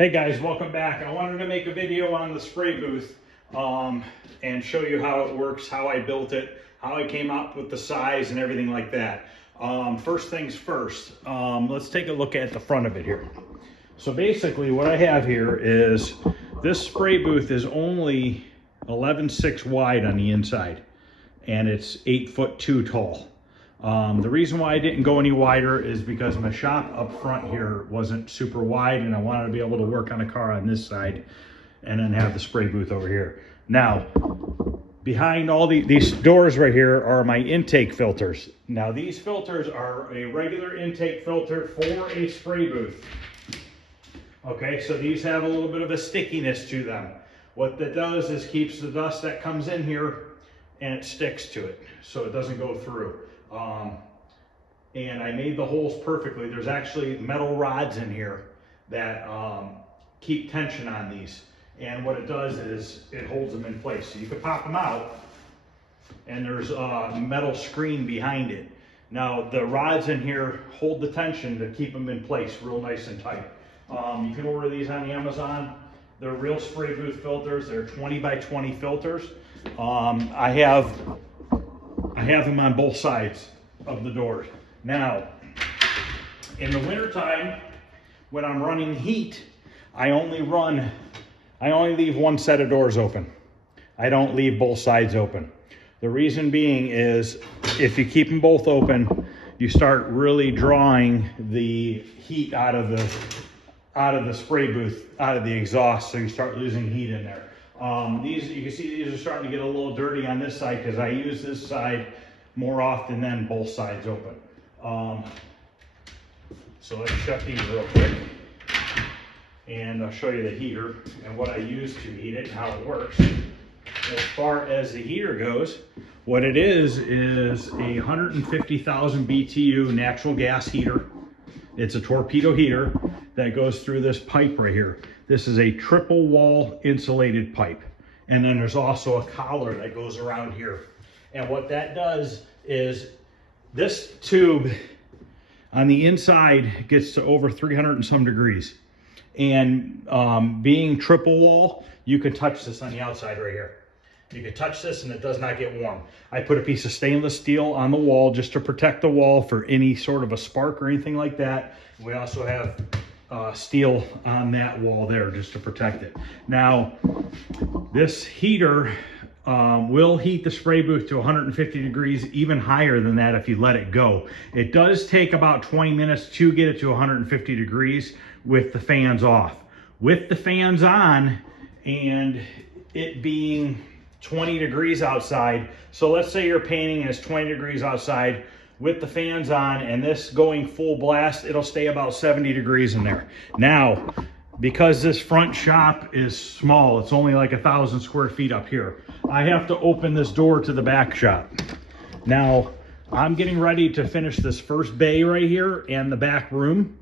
Hey guys, welcome back. I wanted to make a video on the spray booth and show you how it works, how I built it, how I came up with the size and everything like that. First things first, let's take a look at the front of it here. So basically what I have here is this spray booth is only 11.6 wide on the inside and it's 8'2" tall. The reason why I didn't go any wider is because my shop up front here wasn't super wide and I wanted to be able to work on a car on this side and then have the spray booth over here. Now, behind all these doors right here are my intake filters. Now these filters are a regular intake filter for a spray booth. Okay, so these have a little bit of a stickiness to them. What that does is keeps the dust that comes in here and it sticks to it so it doesn't go through. And I made the holes perfectly. There's actually metal rods in here that keep tension on these. And what it does is it holds them in place. So you can pop them out and there's a metal screen behind it. Now the rods in here hold the tension to keep them in place real nice and tight. You can order these on Amazon. They're real spray booth filters. They're 20 by 20 filters. I have them on both sides of the doors. Now, in the wintertime, when I'm running heat, I only leave one set of doors open. I don't leave both sides open. The reason being is if you keep them both open, you start really drawing the heat out of the spray booth, out of the exhaust, so you start losing heat in there. You can see these are starting to get a little dirty on this side because I use this side more often than both sides open. So let's shut these real quick and I'll show you the heater and what I use to heat it and how it works. As far as the heater goes, what it is a 150,000 BTU natural gas heater. It's a torpedo heater that goes through this pipe right here. This is a triple wall insulated pipe. And then there's also a collar that goes around here. And what that does is this tube on the inside gets to over 300 and some degrees. And being triple wall, you can touch this on the outside right here. You can touch this and it does not get warm. I put a piece of stainless steel on the wall just to protect the wall for any sort of a spark or anything like that. We also have steel on that wall there just to protect it. Now, this heater will heat the spray booth to 150 degrees, even higher than that if you let it go. It does take about 20 minutes to get it to 150 degrees with the fans off. With the fans on and it being 20 degrees outside, so let's say your painting is 20 degrees outside, with the fans on and this going full blast, it'll stay about 70 degrees in there. Now, because this front shop is small, it's only like 1,000 square feet up here, I have to open this door to the back shop. Now, I'm getting ready to finish this first bay right here and the back room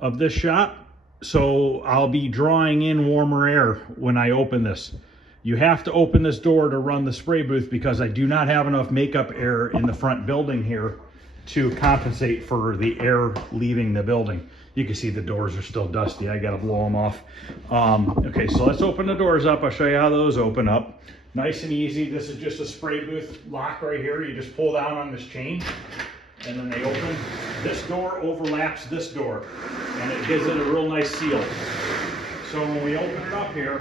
of this shop, so I'll be drawing in warmer air when I open this. You have to open this door to run the spray booth because I do not have enough makeup air in the front building here to compensate for the air leaving the building. You can see the doors are still dusty. I gotta blow them off. Okay, so let's open the doors up. I'll show you how those open up. Nice and easy. This is just a spray booth lock right here. You just pull down on this chain and then they open. This door overlaps this door and it gives it a real nice seal. So when we open it up here,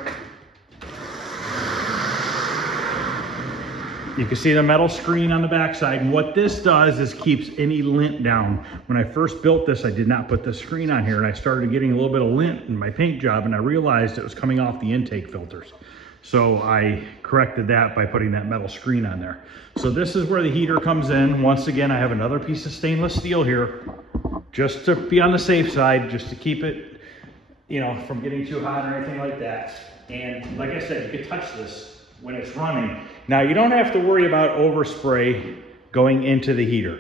you can see the metal screen on the backside, and what this does is keeps any lint down. When I first built this, I did not put the screen on here, and I started getting a little bit of lint in my paint job, and I realized it was coming off the intake filters. So I corrected that by putting that metal screen on there. So this is where the heater comes in. Once again, I have another piece of stainless steel here, just to be on the safe side, just to keep it, you know, from getting too hot or anything like that. And like I said, you can touch this when it's running. Now you don't have to worry about overspray going into the heater.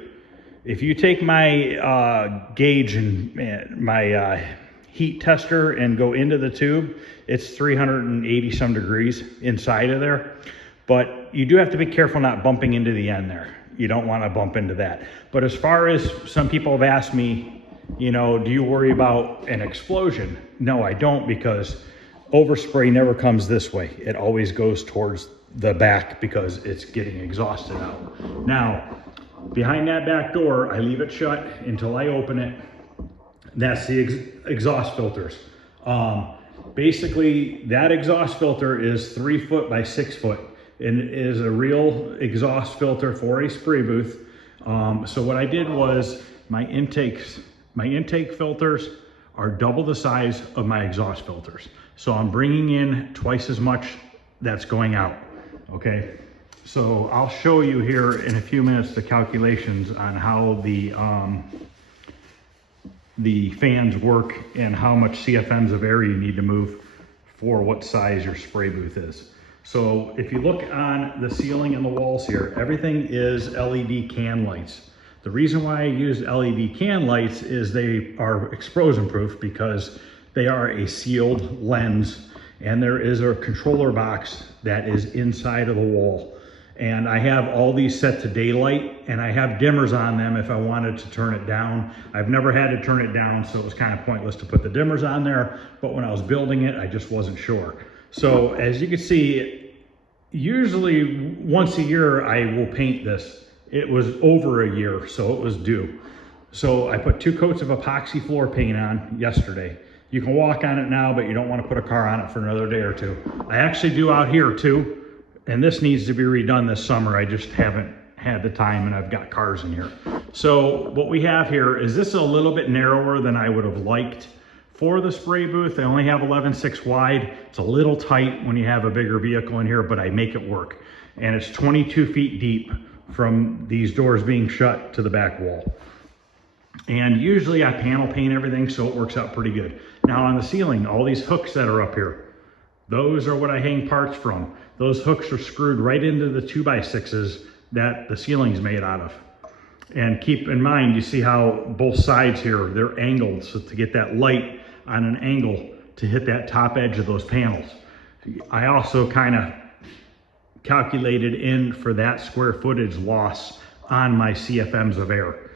If you take my gauge and my heat tester and go into the tube, it's 380 some degrees inside of there. But you do have to be careful not bumping into the end there. You don't want to bump into that. But as far as some people have asked me, you know, do you worry about an explosion? No, I don't, because overspray never comes this way. It always goes towards the back because it's getting exhausted out. Now, behind that back door, I leave it shut until I open it. That's the exhaust filters. Basically, that exhaust filter is 3 foot by 6 foot. And it is a real exhaust filter for a spray booth. So what I did was my intake filters are double the size of my exhaust filters. So I'm bringing in twice as much that's going out, okay? So I'll show you here in a few minutes the calculations on how the fans work and how much CFMs of air you need to move for what size your spray booth is. So if you look on the ceiling and the walls here, everything is LED can lights. The reason why I use LED can lights is they are explosion proof because they are a sealed lens, and there is a controller box that is inside of the wall. And I have all these set to daylight, and I have dimmers on them if I wanted to turn it down. I've never had to turn it down, so it was kind of pointless to put the dimmers on there, but when I was building it, I just wasn't sure. So as you can see, usually once a year I will paint this. It was over a year, so it was due. So I put 2 coats of epoxy floor paint on yesterday. You can walk on it now, but you don't want to put a car on it for another day or two. I actually do out here too. And this needs to be redone this summer. I just haven't had the time, and I've got cars in here. So what we have here is this is a little bit narrower than I would have liked for the spray booth. I only have 11.6 wide. It's a little tight when you have a bigger vehicle in here, but I make it work. And it's 22 feet deep from these doors being shut to the back wall. And usually I panel paint everything, so it works out pretty good. Now on the ceiling, all these hooks that are up here, those are what I hang parts from. Those hooks are screwed right into the 2x6s that the ceiling's made out of. And keep in mind, you see how both sides here, they're angled, so to get that light on an angle to hit that top edge of those panels. I also kind of calculated in for that square footage loss on my CFMs of air.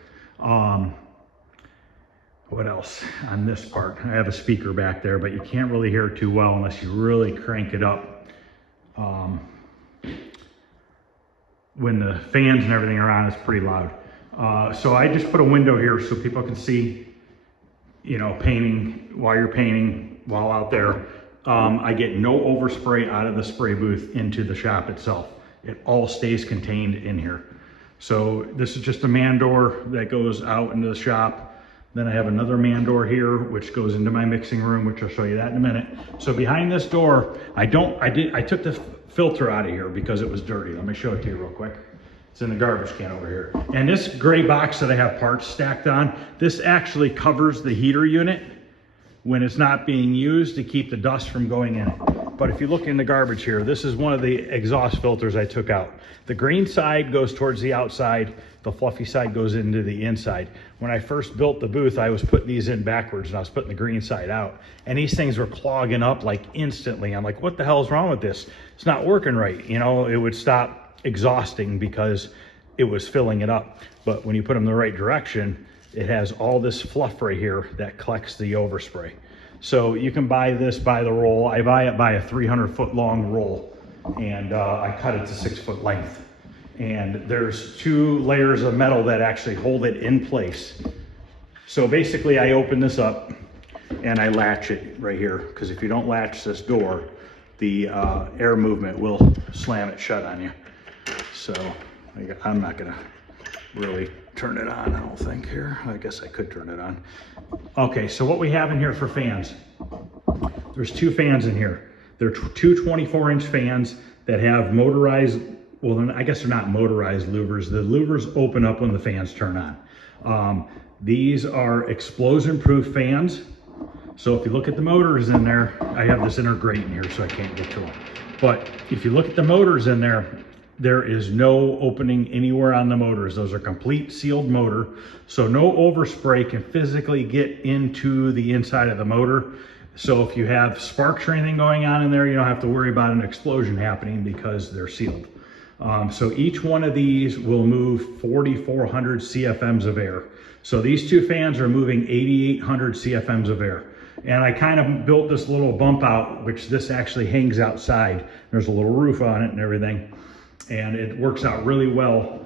What else on this part? I have a speaker back there, but you can't really hear it too well unless you really crank it up. When the fans and everything are on, it's pretty loud. So I just put a window here so people can see, you know, painting while you're painting while out there. I get no overspray out of the spray booth into the shop itself. It all stays contained in here. So this is just a man door that goes out into the shop. Then I have another man door here, which goes into my mixing room, which I'll show you that in a minute. So behind this door, I took the filter out of here because it was dirty. Let me show it to you real quick. It's in the garbage can over here. And this gray box that I have parts stacked on, this actually covers the heater unit when it's not being used to keep the dust from going in it. But if you look in the garbage here, this is one of the exhaust filters I took out. The green side goes towards the outside, the fluffy side goes into the inside. When I first built the booth, I was putting these in backwards and I was putting the green side out. And these things were clogging up like instantly. I'm like, what the hell's wrong with this? It's not working right. You know, it would stop exhausting because it was filling it up. But when you put them in the right direction, it has all this fluff right here that collects the overspray. So you can buy this by the roll. I buy it by a 300-foot long roll, and I cut it to 6-foot length. And there's 2 layers of metal that actually hold it in place. So basically I open this up and I latch it right here, because if you don't latch this door, the air movement will slam it shut on you. So I'm not gonna really turn it on, I don't think here. I guess I could turn it on. Okay, so what we have in here for fans, there's 2 fans in here. They're 2 24-inch fans that have motorized, well, I guess they're not motorized louvers. The louvers open up when the fans turn on. These are explosion-proof fans. So if you look at the motors in there, I have this inner grate in here so I can't get to them. But if you look at the motors in there, there is no opening anywhere on the motors. Those are complete sealed motor. So no overspray can physically get into the inside of the motor. So if you have sparks or anything going on in there, you don't have to worry about an explosion happening because they're sealed. So each one of these will move 4,400 CFMs of air. So these two fans are moving 8,800 CFMs of air. And I kind of built this little bump out, which this actually hangs outside. There's a little roof on it and everything. And it works out really well.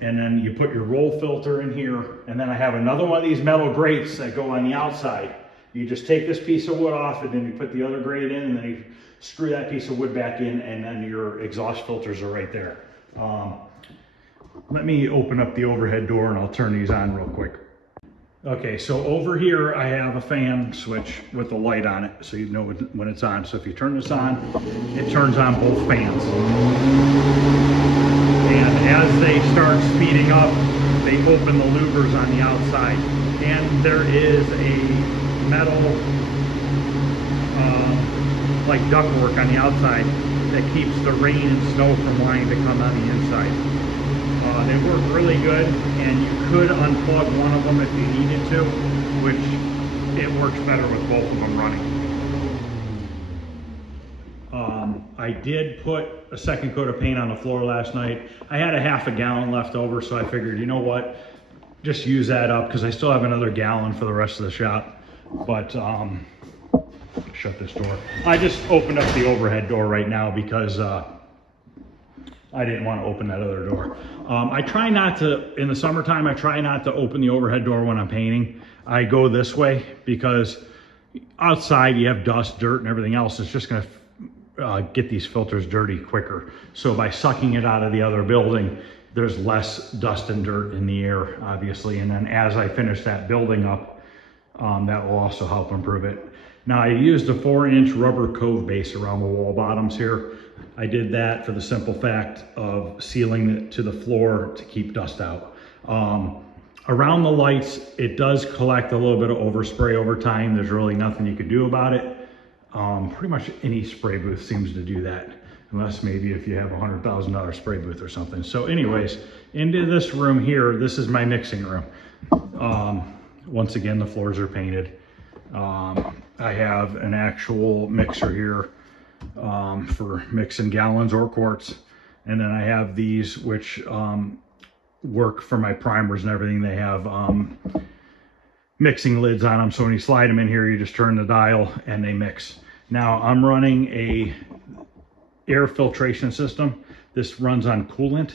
And then you put your roll filter in here. And then I have another one of these metal grates that go on the outside. You just take this piece of wood off and then you put the other grate in and then you screw that piece of wood back in and then your exhaust filters are right there. Let me open up the overhead door and I'll turn these on real quick. Okay, so over here I have a fan switch with a light on it so you know when it's on. So if you turn this on, it turns on both fans. And as they start speeding up, they open the louvers on the outside. And there is a metal like ductwork on the outside that keeps the rain and snow from wanting to come on the inside. They work really good, and you could unplug one of them if you needed to, which it works better with both of them running. I did put a second coat of paint on the floor last night. I had a half a gallon left over, so I figured, you know what, just use that up because I still have another gallon for the rest of the shop. But shut this door. I just opened up the overhead door right now because I didn't want to open that other door. I try not to, in the summertime, I try not to open the overhead door when I'm painting. I go this way because outside you have dust, dirt, and everything else. It's just gonna get these filters dirty quicker. So by sucking it out of the other building, there's less dust and dirt in the air, obviously. And then as I finish that building up, that will also help improve it. Now I used a 4-inch rubber cove base around the wall bottoms here. I did that for the simple fact of sealing it to the floor to keep dust out. Around the lights, it does collect a little bit of overspray over time. There's really nothing you could do about it. Pretty much any spray booth seems to do that, unless maybe if you have a $100,000 spray booth or something. So anyways, into this room here, this is my mixing room. Once again, the floors are painted. I have an actual mixer here for mixing gallons or quarts. And then I have these which work for my primers and everything. They have mixing lids on them, so when you slide them in here, you just turn the dial and they mix. Now I'm running a air filtration system. This runs on coolant.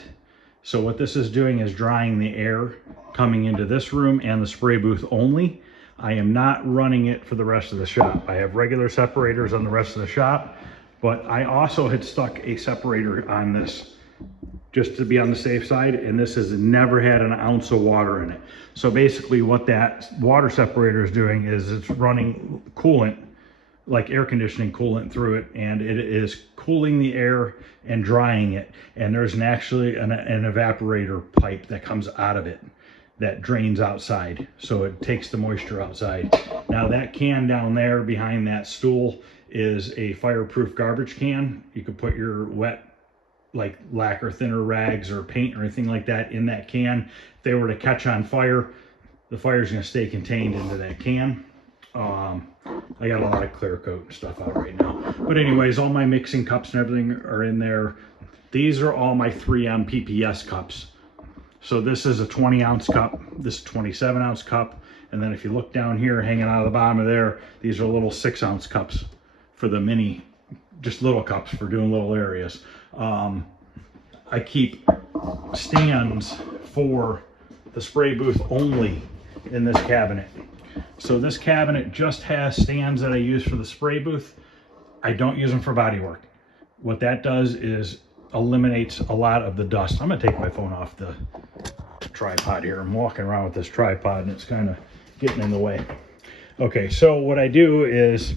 So what this is doing is drying the air coming into this room and the spray booth only. I am not running it for the rest of the shop. I have regular separators on the rest of the shop, but I also had stuck a separator on this just to be on the safe side, and this has never had an ounce of water in it. So basically what that water separator is doing is it's running coolant, like air conditioning coolant through it, and it is cooling the air and drying it. And there's actually an evaporator pipe that comes out of it that drains outside, so it takes the moisture outside. Now that can down there behind that stool is a fireproof garbage can. You could put your wet, like lacquer thinner rags or paint or anything like that in that can. If they were to catch on fire, the fire is going to stay contained into that can. I got a lot of clear coat and stuff out right now. But anyways, all my mixing cups and everything are in there. These are all my 3M PPS cups. So this is a 20-ounce cup, this is a 27-ounce cup, and then if you look down here, hanging out of the bottom of there, these are little 6-ounce cups for the mini, just little cups for doing little areas. I keep stands for the spray booth only in this cabinet. So this cabinet just has stands that I use for the spray booth. I don't use them for body work. What that does is eliminates a lot of the dust. I'm gonna take my phone off the tripod here. I'm walking around with this tripod and it's kind of getting in the way. Okay, so what I do is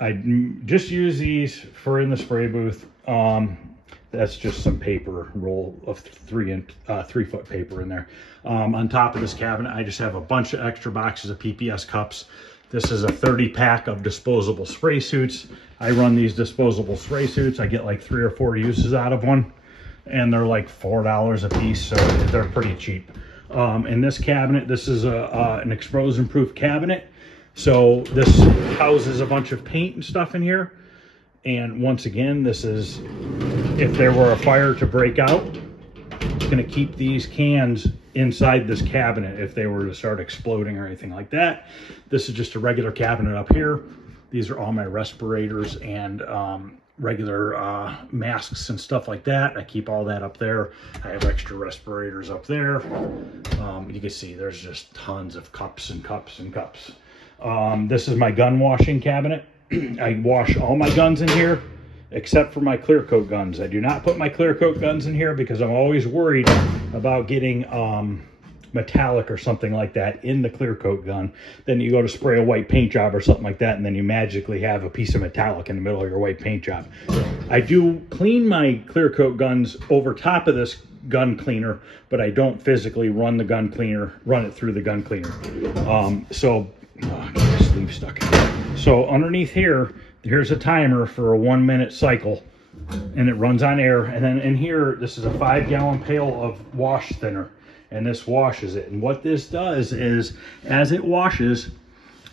I just use these for in the spray booth. That's just some paper, roll of 3-foot paper in there. On top of this cabinet, I just have a bunch of extra boxes of PPS cups. This is a 30-pack of disposable spray suits. I run these disposable spray suits. I get like 3 or 4 uses out of one, and they're like $4 a piece, so they're pretty cheap. In this cabinet, this is an explosion-proof cabinet. So this houses a bunch of paint and stuff in here. And once again, this is, if there were a fire to break out, it's gonna keep these cans inside this cabinet if they were to start exploding or anything like that. This is just a regular cabinet up here. These are all my respirators and regular masks and stuff like that. I keep all that up there. I have extra respirators up there. You can see there's just tons of cups and cups and cups. This is my gun washing cabinet. I wash all my guns in here except for my clear coat guns. I do not put my clear coat guns in here because I'm always worried about getting metallic or something like that in the clear coat gun. Then you go to spray a white paint job or something like that, and then you magically have a piece of metallic in the middle of your white paint job. I do clean my clear coat guns over top of this gun cleaner, but I don't physically run the gun cleaner, run it through the gun cleaner. Oh, get my sleeve stuck. So underneath here, here's a timer for a 1 minute cycle, and it runs on air. And then in here, this is a 5-gallon pail of wash thinner, and this washes it. And what this does is, as it washes,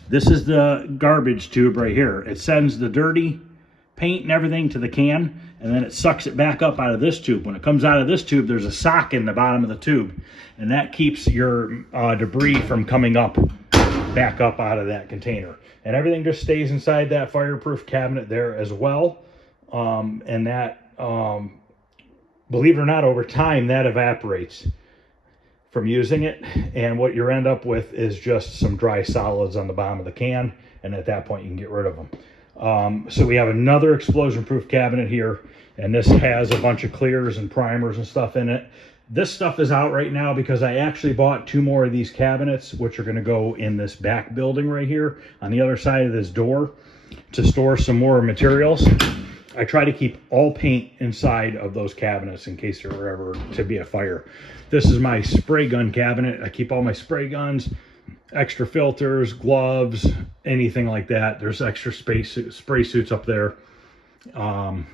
this is the garbage tube right here. It sends the dirty paint and everything to the can, and then it sucks it back up out of this tube. When it comes out of this tube, there's a sock in the bottom of the tube, and that keeps your debris from coming up, back up out of that container. And everything just stays inside that fireproof cabinet there as well. And that, believe it or not, over time that evaporates from using it. And what you end up with is just some dry solids on the bottom of the can. And at that point you can get rid of them. So we have another explosion proof cabinet here. And this has a bunch of clears and primers and stuff in it. This stuff is out right now because I actually bought 2 more of these cabinets, which are going to go in this back building right here on the other side of this door to store some more materials. I try to keep all paint inside of those cabinets in case there were ever to be a fire. This is my spray gun cabinet. I keep all my spray guns, extra filters, gloves, anything like that. There's extra spray suits up there. Got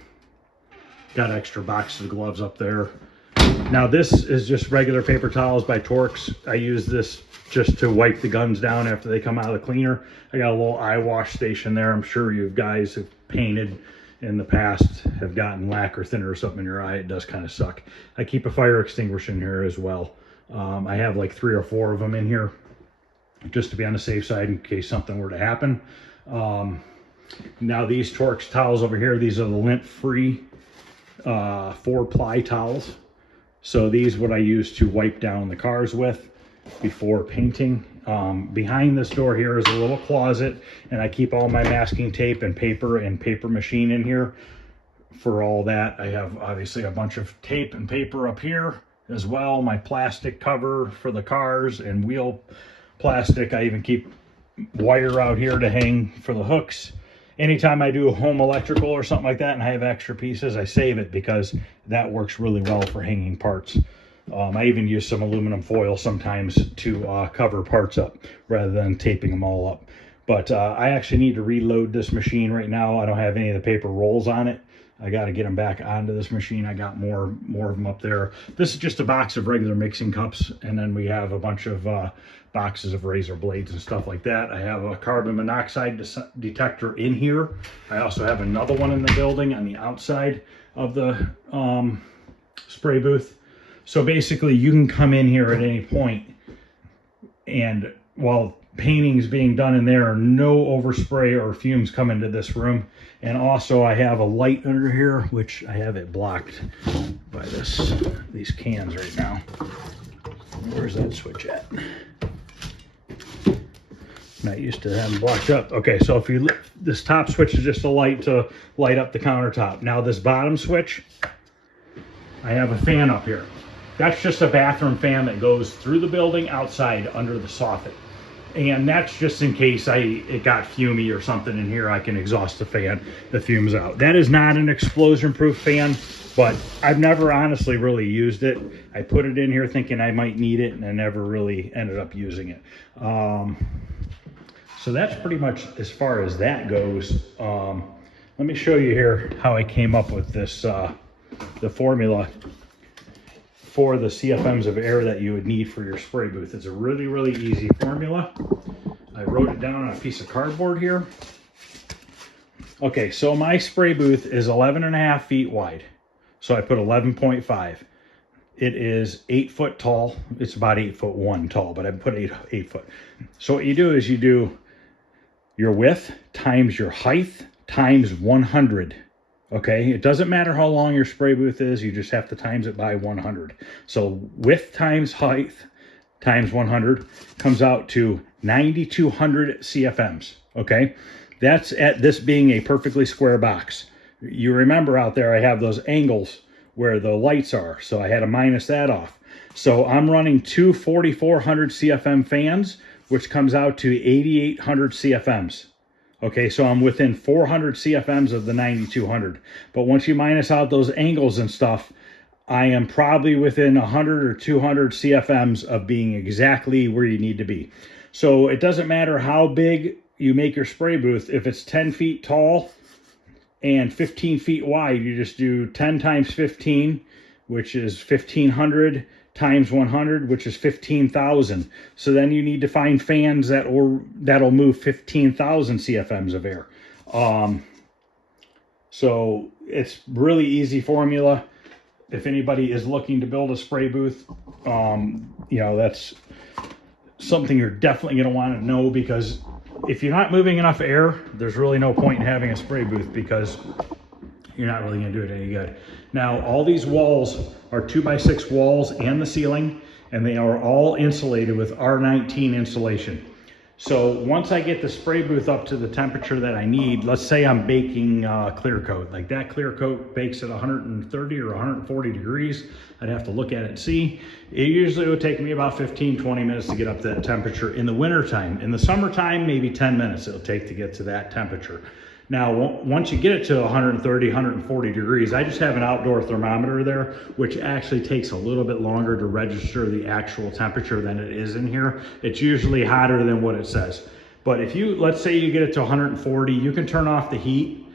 extra boxes of gloves up there. Now this is just regular paper towels by Torx. I use this just to wipe the guns down after they come out of the cleaner. I got a little eye wash station there. I'm sure you guys have painted in the past, have gotten lacquer thinner or something in your eye. It does kind of suck. I keep a fire extinguisher in here as well. I have like 3 or 4 of them in here just to be on the safe side in case something were to happen. Now these Torx towels over here, these are the lint-free 4-ply towels. So these what I use to wipe down the cars with before painting. Behind this door here is a little closet, and I keep all my masking tape and paper machine in here for all that. I have obviously a bunch of tape and paper up here as well. My plastic cover for the cars and wheel plastic. I even keep wire out here to hang for the hooks. Anytime I do home electrical or something like that and I have extra pieces, I save it because that works really well for hanging parts. I even use some aluminum foil sometimes to cover parts up rather than taping them all up. But I actually need to reload this machine right now. I don't have any of the paper rolls on it. I got to get them back onto this machine. I got more of them up there. This is just a box of regular mixing cups, and then we have a bunch of boxes of razor blades and stuff like that. I have a carbon monoxide detector in here. I also have another one in the building on the outside of the spray booth. So basically you can come in here at any point, and while painting is being done in there, no overspray or fumes come into this room. And also I have a light under here, which I have it blocked by these cans right now. Where's that switch at? Not used to having blocked up. Okay, so if you lift this top switch is just a light to light up the countertop. Now this bottom switch, I have a fan up here. That's just a bathroom fan that goes through the building outside under the soffit. And that's just in case it got fumey or something in here, I can exhaust the fan, the fumes out. That is not an explosion-proof fan, but I've never honestly really used it. I put it in here thinking I might need it, and I never really ended up using it. So that's pretty much as far as that goes. Let me show you here how I came up with this, the formula for the CFMs of air that you would need for your spray booth. It's a really, really easy formula. I wrote it down on a piece of cardboard here. Okay, so my spray booth is 11.5 feet wide. So I put 11.5. It is 8 foot tall. It's about 8'1" tall, but I put 8 foot. So what you do is you do your width times your height times 100. Okay, it doesn't matter how long your spray booth is, you just have to times it by 100. So width times height times 100 comes out to 9,200 CFMs. Okay, that's at this being a perfectly square box. You remember out there I have those angles where the lights are, so I had to minus that off. So I'm running two 4,400 CFM fans, which comes out to 8,800 CFMs. Okay, so I'm within 400 CFMs of the 9,200. But once you minus out those angles and stuff, I am probably within 100 or 200 CFMs of being exactly where you need to be. So it doesn't matter how big you make your spray booth. If it's 10 feet tall and 15 feet wide, you just do 10 times 15, which is 1,500, times 100, which is 15,000. So then you need to find fans that'll move 15,000 CFMs of air. So it's really easy formula. If anybody is looking to build a spray booth, you know, that's something you're definitely going to want to know, because if you're not moving enough air, there's really no point in having a spray booth, because you're not really going to do it any good. Now, all these walls are 2x6 walls and the ceiling, and they are all insulated with R19 insulation. So once I get the spray booth up to the temperature that I need, let's say I'm baking clear coat, like that clear coat bakes at 130 or 140 degrees. I'd have to look at it and see. It usually would take me about 15-20 minutes to get up to that temperature in the winter time. In the summertime, maybe 10 minutes it'll take to get to that temperature. Now, once you get it to 130, 140 degrees, I just have an outdoor thermometer there, which actually takes a little bit longer to register the actual temperature than it is in here. It's usually hotter than what it says. But if you, let's say you get it to 140, you can turn off the heat.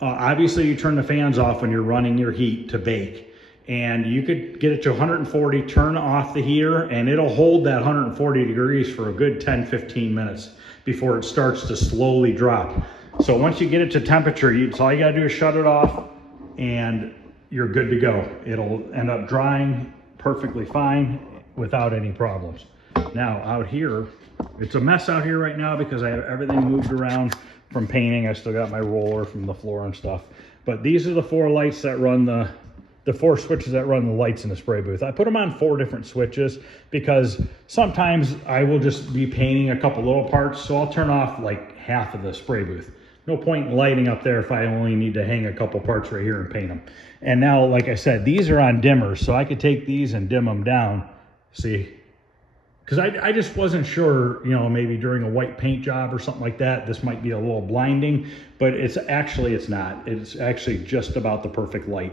Obviously, you turn the fans off when you're running your heat to bake. And you could get it to 140, turn off the heater, and it'll hold that 140 degrees for a good 10-15 minutes before it starts to slowly drop. So once you get it to temperature, all you gotta do is shut it off and you're good to go. It'll end up drying perfectly fine without any problems. Now out here, it's a mess out here right now because I have everything moved around from painting. I still got my roller from the floor and stuff. But these are the four lights that run the four switches that run the lights in the spray booth. I put them on 4 different switches because sometimes I will just be painting a couple little parts, so I'll turn off like half of the spray booth. No point in lighting up there if I only need to hang a couple parts right here and paint them. And now, like I said, these are on dimmers, so I could take these and dim them down. See? Because I just wasn't sure, you know, maybe during a white paint job or something like that, this might be a little blinding, but it's not. It's actually just about the perfect light.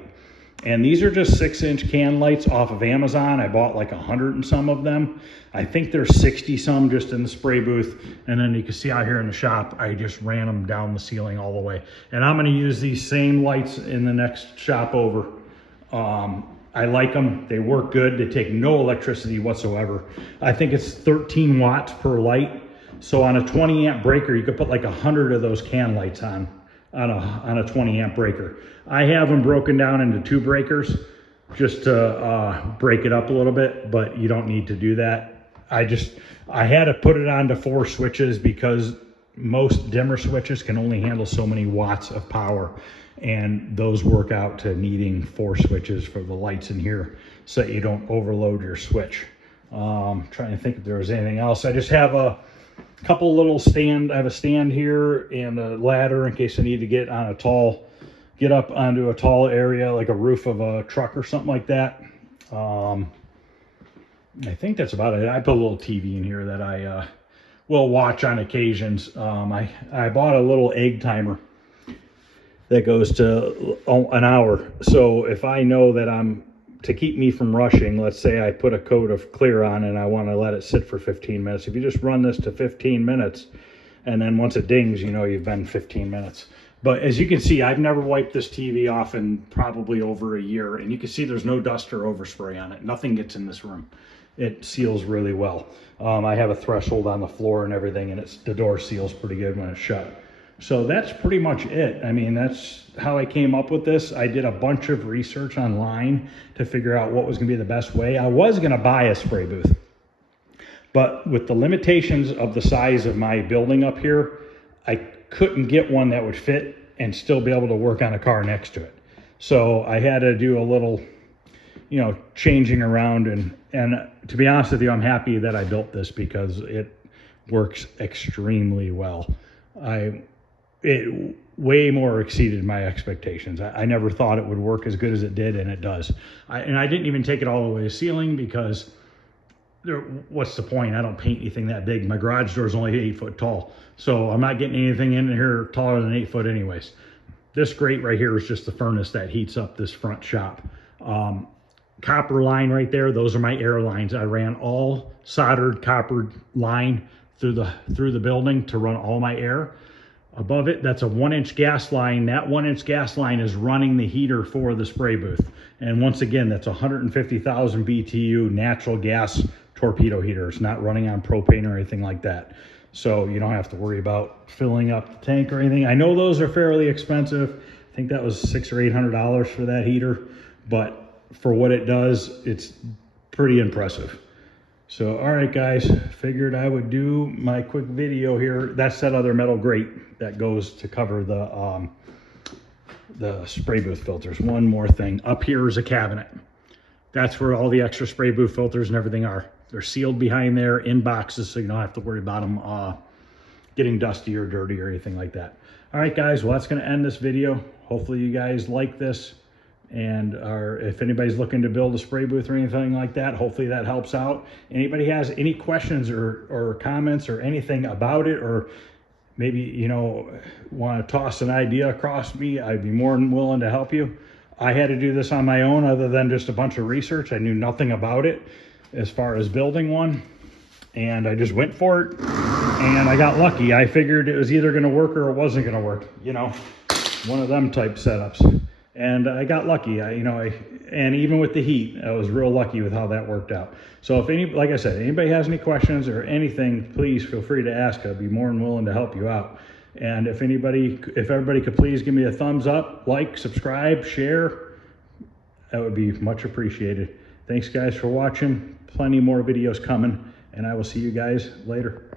And these are just 6-inch can lights off of Amazon. I bought like 100 and some of them. I think there's 60 some just in the spray booth. And then you can see out here in the shop, I just ran them down the ceiling all the way. And I'm gonna use these same lights in the next shop over. I like them, they work good. They take no electricity whatsoever. I think it's 13 watts per light. So on a 20 amp breaker, you could put like 100 of those can lights on a 20 amp breaker. I have them broken down into 2 breakers just to break it up a little bit, but you don't need to do that. I had to put it onto 4 switches because most dimmer switches can only handle so many watts of power, and those work out to needing 4 switches for the lights in here so that you don't overload your switch. Trying to think if there was anything else. I just have a couple little I have a stand here and a ladder in case I need to get up onto a tall area like a roof of a truck or something like that. I think that's about it. I put a little TV in here that I will watch on occasions. I bought a little egg timer that goes to an hour. So if I know that to keep me from rushing, let's say I put a coat of clear on and I want to let it sit for 15 minutes. If you just run this to 15 minutes, and then once it dings, you know you've been 15 minutes. But as you can see, I've never wiped this TV off in probably over a year, and you can see there's no dust or overspray on it. Nothing gets in this room. It seals really well. I have a threshold on the floor and everything, and the door seals pretty good when it's shut. So that's pretty much it. I mean, that's how I came up with this. I did a bunch of research online to figure out what was gonna be the best way. I was gonna buy a spray booth, but with the limitations of the size of my building up here, I couldn't get one that would fit and still be able to work on a car next to it. So I had to do a little, you know, changing around, and to be honest with you, I'm happy that I built this because it works extremely well. It way more exceeded my expectations. I never thought it would work as good as it did, and it does. And I didn't even take it all the way to ceiling because what's the point? I don't paint anything that big. My garage door is only 8 foot tall, so I'm not getting anything in here taller than 8 foot anyways. This grate right here is just the furnace that heats up this front shop. Copper line right there, those are my air lines. I ran all soldered copper line through the building to run all my air. Above it, that's a 1-inch gas line. That 1-inch gas line is running the heater for the spray booth. And once again, that's 150,000 BTU natural gas torpedo heater. It's not running on propane or anything like that. So you don't have to worry about filling up the tank or anything. I know those are fairly expensive. I think that was $600 or $800 for that heater, but for what it does, it's pretty impressive. So, all right, guys, figured I would do my quick video here. That's that other metal grate that goes to cover the spray booth filters. One more thing, up here is a cabinet. That's where all the extra spray booth filters and everything are. They're sealed behind there in boxes, so you don't have to worry about them getting dusty or dirty or anything like that. All right, guys, well, that's gonna end this video. Hopefully you guys like this. And if anybody's looking to build a spray booth or anything like that, hopefully that helps out. Anybody has any questions or comments or anything about it, or maybe, you know, want to toss an idea across me, I'd be more than willing to help you. I had to do this on my own other than just a bunch of research. I knew nothing about it as far as building one, and I just went for it, and I got lucky. I figured it was either going to work or it wasn't going to work, you know, one of them type setups. And I got lucky, and even with the heat, I was real lucky with how that worked out. So if like I said, anybody has any questions or anything, please feel free to ask. I'd be more than willing to help you out. And if everybody could please give me a thumbs up, like, subscribe, share, that would be much appreciated. Thanks guys for watching. Plenty more videos coming, and I will see you guys later.